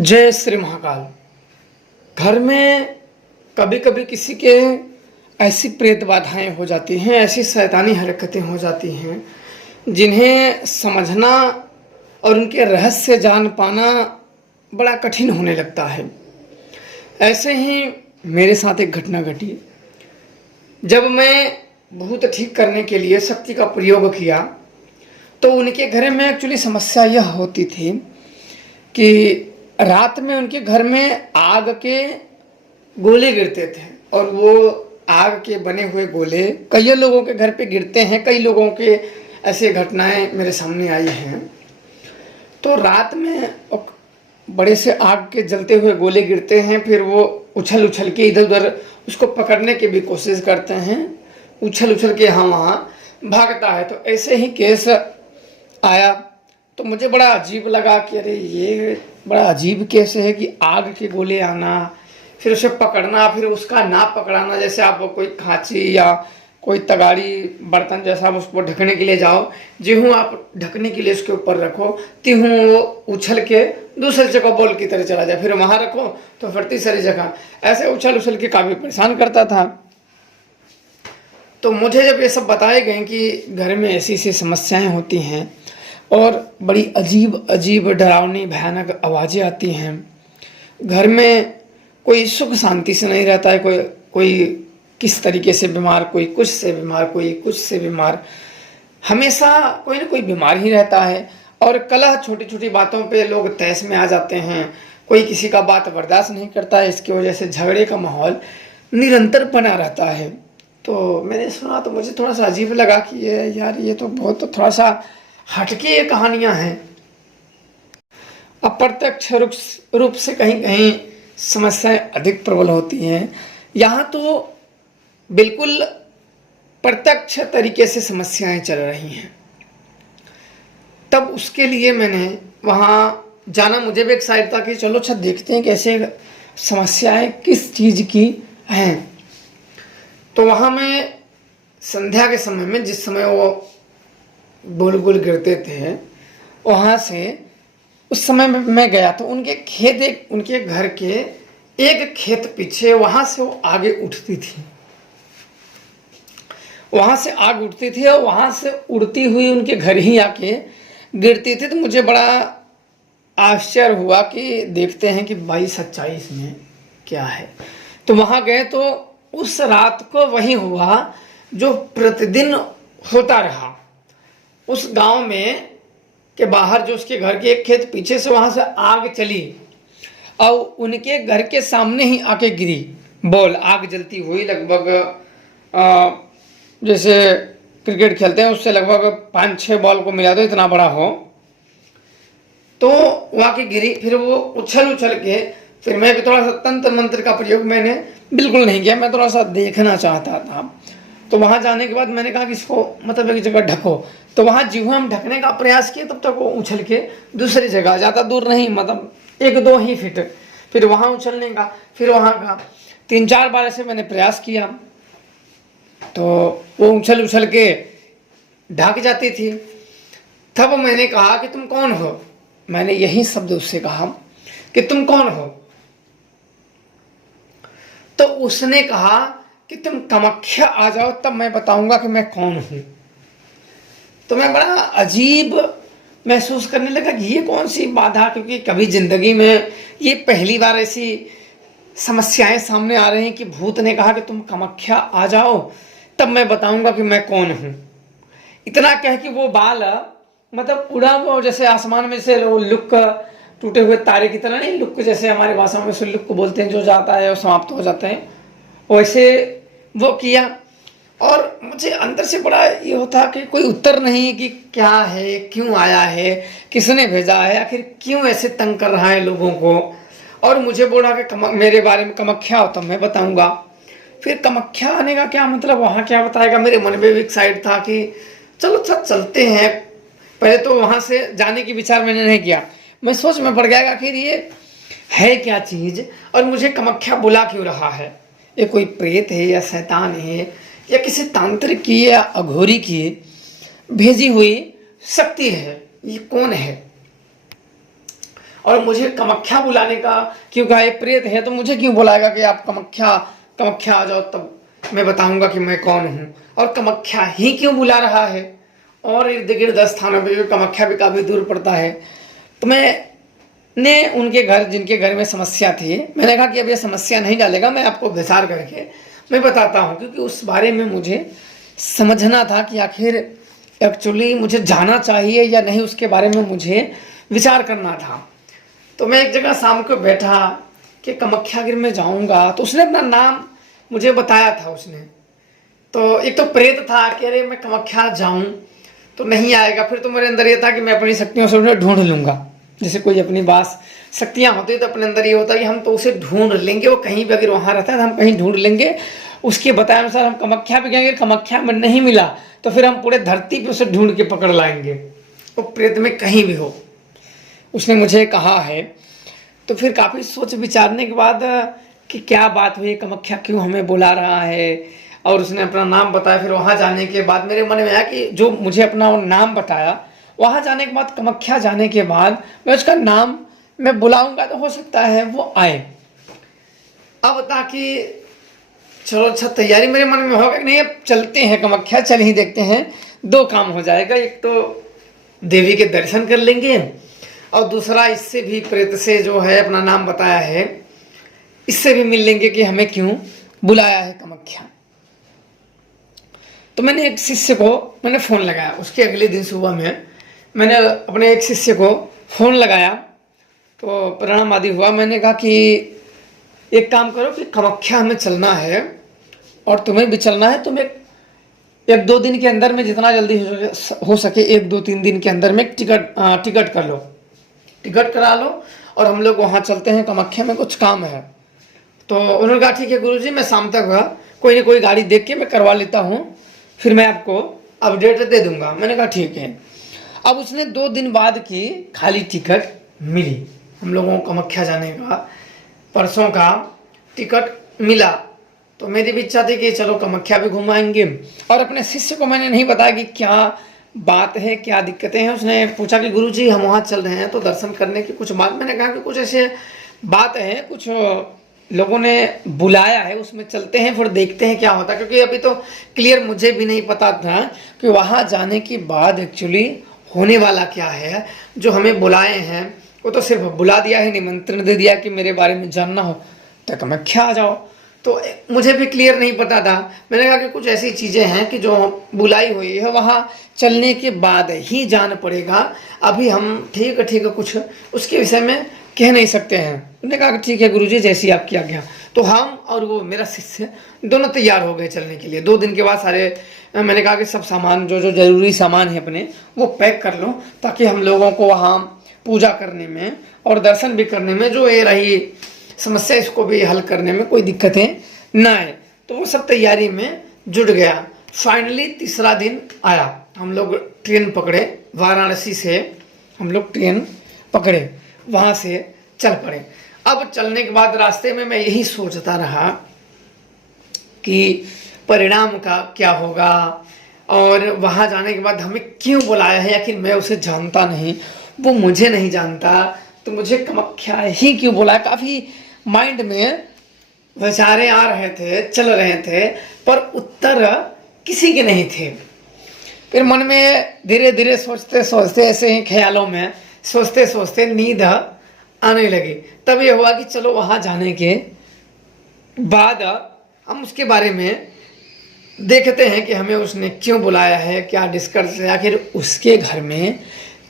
जय श्री महाकाल। घर में कभी कभी किसी के ऐसी प्रेत बाधाएं हो जाती हैं, ऐसी शैतानी हरकतें हो जाती हैं जिन्हें समझना और उनके रहस्य जान पाना बड़ा कठिन होने लगता है। ऐसे ही मेरे साथ एक घटना घटी। जब मैं भूत ठीक करने के लिए शक्ति का प्रयोग किया तो उनके घर में एक्चुअली समस्या यह होती थी कि रात में उनके घर में आग के गोले गिरते थे और वो आग के बने हुए गोले कई लोगों के घर पे गिरते हैं। कई लोगों के ऐसे घटनाएं मेरे सामने आई हैं। तो रात में बड़े से आग के जलते हुए गोले गिरते हैं, फिर वो उछल उछल के इधर उधर उसको पकड़ने की भी कोशिश करते हैं, उछल उछल के यहाँ वहाँ भागता है। तो ऐसे ही केस आया तो मुझे बड़ा अजीब लगा कि अरे ये बड़ा अजीब केस है कि आग के गोले आना, फिर उसे पकड़ना, फिर उसका ना पकड़ाना। जैसे आप कोई खांची या कोई तगाड़ी बर्तन जैसा आप उसको ढकने के लिए जाओ, जिहूँ आप ढकने के लिए उसके ऊपर रखो तिहूँ वो उछल के दूसरी जगह बॉल की तरह चला जाए, फिर वहाँ रखो तो फिर तीसरी जगह, ऐसे उछल उछल के काफ़ी परेशान करता था। तो मुझे जब ये सब बताए गए कि घर में ऐसी ऐसी समस्याएं होती हैं और बड़ी अजीब अजीब डरावनी भयानक आवाज़ें आती हैं, घर में कोई सुख शांति से नहीं रहता है, कोई किस तरीके से बीमार, कोई कुछ से बीमार, कोई कुछ से बीमार, हमेशा कोई ना कोई बीमार ही रहता है। और कलह छोटी छोटी बातों पे लोग तहस में आ जाते हैं, कोई किसी का बात बर्दाश्त नहीं करता है। इसकी वजह से झगड़े का माहौल निरंतर बना रहता है। तो मैंने सुना तो मुझे थोड़ा सा अजीब लगा कि ये तो बहुत थोड़ा सा हटके कहानियां हैं। अप्रत्यक्ष रूप से कहीं कहीं समस्याएं अधिक प्रबल होती हैं। यहाँ तो बिल्कुल प्रत्यक्ष तरीके से समस्याएं चल रही हैं। तब उसके लिए मैंने वहाँ जाना, मुझे भी एक्साइट था कि चलो अच्छा देखते हैं कैसे समस्याएं किस चीज़ की हैं। तो वहाँ मैं संध्या के समय में, जिस समय वो गोल गोल गिरते थे, वहाँ से उस समय में मैं गया तो उनके खेत, एक उनके घर के एक खेत पीछे, वहाँ से वो आगे उठती थी, वहाँ से आग उठती थी और वहाँ से उड़ती हुई उनके घर ही आके गिरती थी। तो मुझे बड़ा आश्चर्य हुआ कि देखते हैं कि भाई सच्चाई इसमें क्या है। तो वहाँ गए तो उस रात को वही हुआ जो प्रतिदिन होता रहा। उस गांव में के बाहर जो उसके घर के एक खेत पीछे से वहाँ से आग चली और उनके घर के सामने ही आके गिरी बॉल, आग जलती हुई लगभग जैसे क्रिकेट खेलते हैं उससे लगभग 5-6 बॉल को मिला दो इतना बड़ा हो, तो वहाँ की गिरी। फिर वो उछल उछल के, फिर मैं भी थोड़ा सा तंत्र मंत्र का प्रयोग मैंने बिल्कुल नहीं किया, मैं थोड़ा सा देखना चाहता था। तो वहाँ जाने के बाद मैंने कहा कि इसको मतलब एक जगह ढको। तो वहाँ जिहूँ हम ढकने का प्रयास किए तब तक वो उछल के दूसरी जगह, ज़्यादा दूर नहीं, मतलब 1-2 ही फीट, फिर वहाँ उछलने का, फिर वहाँ का 3-4 बार ऐसे मैंने प्रयास किया। तो वो उछल उछल के ढक जाती थी। तब मैंने कहा कि तुम कौन हो, मैंने यही शब्द उससे कहा कि तुम कौन हो। तो उसने कहा कि तुम कामाख्या आ जाओ तब मैं बताऊंगा कि मैं कौन हूं। तो मैं बड़ा अजीब महसूस करने लगा कि ये कौन सी बाधा, क्योंकि कभी जिंदगी में ये पहली बार ऐसी समस्याएं सामने आ रही हैं कि भूत ने कहा कि तुम कामाख्या आ जाओ तब मैं बताऊंगा कि मैं कौन हूं। इतना कह कि वो बाल मतलब उड़ा, वो जैसे आसमान में से लुक टूटे हुए तारे की तरह नहीं, लुक जैसे हमारे भाषा में से लुक को बोलते हैं, जो जाता है और समाप्त हो जाता है, वैसे वो किया। और मुझे अंदर से बड़ा ये होता कि कोई उत्तर नहीं कि क्या है, क्यों आया है, किसने भेजा है, आखिर क्यों ऐसे तंग कर रहा है लोगों को। और मुझे बोला कि मेरे बारे में कामाख्या हो तब मैं बताऊंगा। फिर कामाख्या आने का क्या मतलब, वहाँ क्या बताएगा। मेरे मन में भी एक्साइट था कि चलो सब चलते हैं। पहले तो वहाँ से जाने की विचार मैंने नहीं किया, मैं सोच में पड़ गया आखिर ये है क्या चीज़ और मुझे कामाख्या बुला क्यों रहा है। ये कोई प्रेत है या शैतान है या किसी तांत्रिक की या अघोरी की भेजी हुई शक्ति है, ये कौन है। और मुझे कामाख्या बुलाने का क्यों कहा? ये प्रेत है तो मुझे क्यों बुलाएगा कि आप कामाख्या कामाख्या आ जाओ, तब मैं बताऊंगा कि मैं कौन हूँ। और कामाख्या ही क्यों बुला रहा है? और इर्द गिर्द स्थानों पर कामाख्या भी काफ़ी दूर पड़ता है। तो मैंने उनके घर, जिनके घर में समस्या थी, मैंने कहा कि अब ये समस्या नहीं डालेगा, मैं आपको विचार करके मैं बताता हूँ, क्योंकि उस बारे में मुझे समझना था कि आखिर एक्चुअली मुझे जाना चाहिए या नहीं, उसके बारे में मुझे विचार करना था। तो मैं एक जगह शाम को बैठा कि कामाख्यागिर में जाऊंगा, तो उसने अपना नाम मुझे बताया था उसने। तो एक तो प्रेत था कि अरे मैं कामाख्या जाऊं तो नहीं आएगा, फिर तो मेरे अंदर ये था कि मैं अपनी शक्तियों से उन्हें ढूंढ लूंगा। जैसे कोई अपनी पास शक्तियां होती तो अपने अंदर ये होता कि हम तो उसे ढूंढ लेंगे, वो कहीं भी अगर वहां रहता है तो हम कहीं ढूंढ लेंगे, उसके बताए अनुसार हम कामाख्या भी गएंगे, कामाख्या में नहीं मिला तो फिर हम पूरे धरती पे उसे ढूंढ के पकड़ लाएंगे, वो प्रेत में कहीं भी हो। उसने मुझे कहा है। तो फिर काफ़ी सोच विचारने के बाद कि क्या बात हुई, कामाख्या क्यों हमें बुला रहा है, और उसने अपना नाम बताया। फिर वहाँ जाने के बाद मेरे मन में आया कि जो मुझे अपना नाम बताया, वहाँ जाने के बाद, कामाख्या जाने के बाद मैं उसका नाम मैं बुलाऊंगा तो हो सकता है वो आए। अब ताकि चलो अच्छा, तैयारी मेरे मन में होगा कि नहीं, अब चलते हैं कामाख्या, चल ही देखते हैं। दो काम हो जाएगा, एक तो देवी के दर्शन कर लेंगे और दूसरा इससे भी, प्रेत से जो है अपना नाम बताया है, इससे भी मिल लेंगे कि हमें क्यों बुलाया है कामाख्या। तो मैंने एक शिष्य को मैंने फ़ोन लगाया। उसके अगले दिन सुबह में मैंने अपने एक शिष्य को फ़ोन लगाया, तो प्रणाम आदि हुआ। मैंने कहा कि एक काम करो कि कामाख्या हमें चलना है और तुम्हें भी चलना है, तुम एक दो दिन के अंदर में, जितना जल्दी हो सके, एक दो तीन दिन के अंदर में टिकट कर लो, टिकट करा लो और हम लोग वहाँ चलते हैं, कामाख्या में कुछ काम है। तो उन्होंने कहा ठीक है गुरुजी, मैं शाम तक कोई ना कोई गाड़ी देख के मैं करवा लेता हूँ, फिर मैं आपको अपडेट दे दूंगा। मैंने कहा ठीक है। अब उसने 2 दिन बाद की खाली टिकट मिली, हम लोगों को कामाख्या जाने का परसों का टिकट मिला। तो मेरी भी इच्छा थी कि चलो कामाख्या भी घुमाएंगे। और अपने शिष्य को मैंने नहीं बताया कि क्या बात है, क्या दिक्कतें हैं। उसने पूछा कि गुरुजी हम वहाँ चल रहे हैं तो दर्शन करने की कुछ बात। मैंने कहा कि कुछ ऐसे बात है, कुछ लोगों ने बुलाया है, उसमें चलते हैं, फिर देखते हैं क्या होता है। क्योंकि अभी तो क्लियर मुझे भी नहीं पता था कि वहाँ जाने के बाद एक्चुअली होने वाला क्या है। जो हमें बुलाए हैं वो तो सिर्फ बुला दिया है, निमंत्रण दे दिया कि मेरे बारे में जानना हो तो कामाख्या आ जाओ। तो मुझे भी क्लियर नहीं पता था। मैंने कहा कि कुछ ऐसी चीज़ें हैं कि जो बुलाई हुई है, वहाँ चलने के बाद ही जान पड़ेगा, अभी हम ठीक कुछ उसके विषय में कह नहीं सकते हैं। उन्होंने कहा कि ठीक है गुरुजी, जैसी आपकी आज्ञा। तो हम और वो मेरा शिष्य दोनों तैयार हो गए चलने के लिए। 2 दिन के बाद सारे, मैंने कहा कि सब सामान, जो जो जरूरी सामान है अपने, वो पैक कर लो, ताकि हम लोगों को वहाँ पूजा करने में और दर्शन भी करने में जो ये रही समस्या, इसको भी हल करने में कोई दिक्कतें ना आए। तो वो सब तैयारी में जुट गया। फाइनली तीसरा दिन आया, हम लोग ट्रेन पकड़े, वाराणसी से हम लोग ट्रेन पकड़े, वहाँ से चल पड़े। अब चलने के बाद रास्ते में मैं यही सोचता रहा कि परिणाम का क्या होगा, और वहाँ जाने के बाद हमें क्यों बुलाया है। आखिर मैं उसे जानता नहीं, वो मुझे नहीं जानता, तो मुझे कामाख्या ही क्यों बुलाया। काफ़ी माइंड में विचारें आ रहे थे, चल रहे थे, पर उत्तर किसी के नहीं थे। फिर मन में धीरे धीरे सोचते सोचते, ऐसे ही ख्यालों में सोचते सोचते नींद आने लगी। तब ये हुआ कि चलो वहाँ जाने के बाद हम उसके बारे में देखते हैं कि हमें उसने क्यों बुलाया है, क्या डिस्कस है, आखिर उसके घर में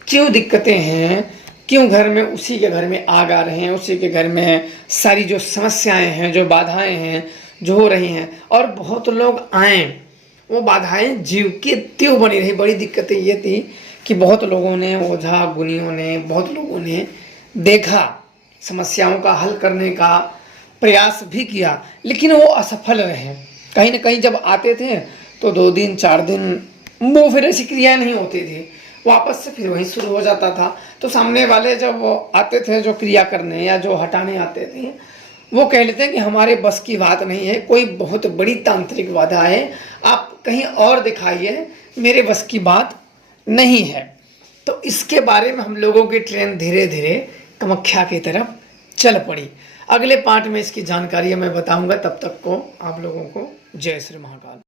क्यों दिक्कतें हैं, क्यों घर में, उसी के घर में आग आ रहे हैं, उसी के घर में सारी जो समस्याएं हैं, जो बाधाएं हैं जो हो रही हैं। और बहुत लोग आए, वो बाधाएं जीव की त्यों बनी रही। बड़ी दिक्कतें ये थी कि बहुत लोगों ने, ओझा गुनियों ने, बहुत लोगों ने देखा, समस्याओं का हल करने का प्रयास भी किया, लेकिन वो असफल रहे। कहीं ना कहीं जब आते थे तो 2 दिन 4 दिन वो फिर ऐसी क्रिया नहीं होती थी, वापस से फिर वहीं शुरू हो जाता था। तो सामने वाले जब आते थे जो क्रिया करने या जो हटाने आते थे, वो कह लेते हैं कि हमारे बस की बात नहीं है, कोई बहुत बड़ी तांत्रिक बाधा है, आप कहीं और दिखाइए, मेरे बस की बात नहीं है। तो इसके बारे में हम लोगों की ट्रेन धीरे धीरे कामाख्या की तरफ चल पड़ी। अगले पार्ट में इसकी जानकारी मैं बताऊंगा, तब तक को आप लोगों को जय श्री महाकाल।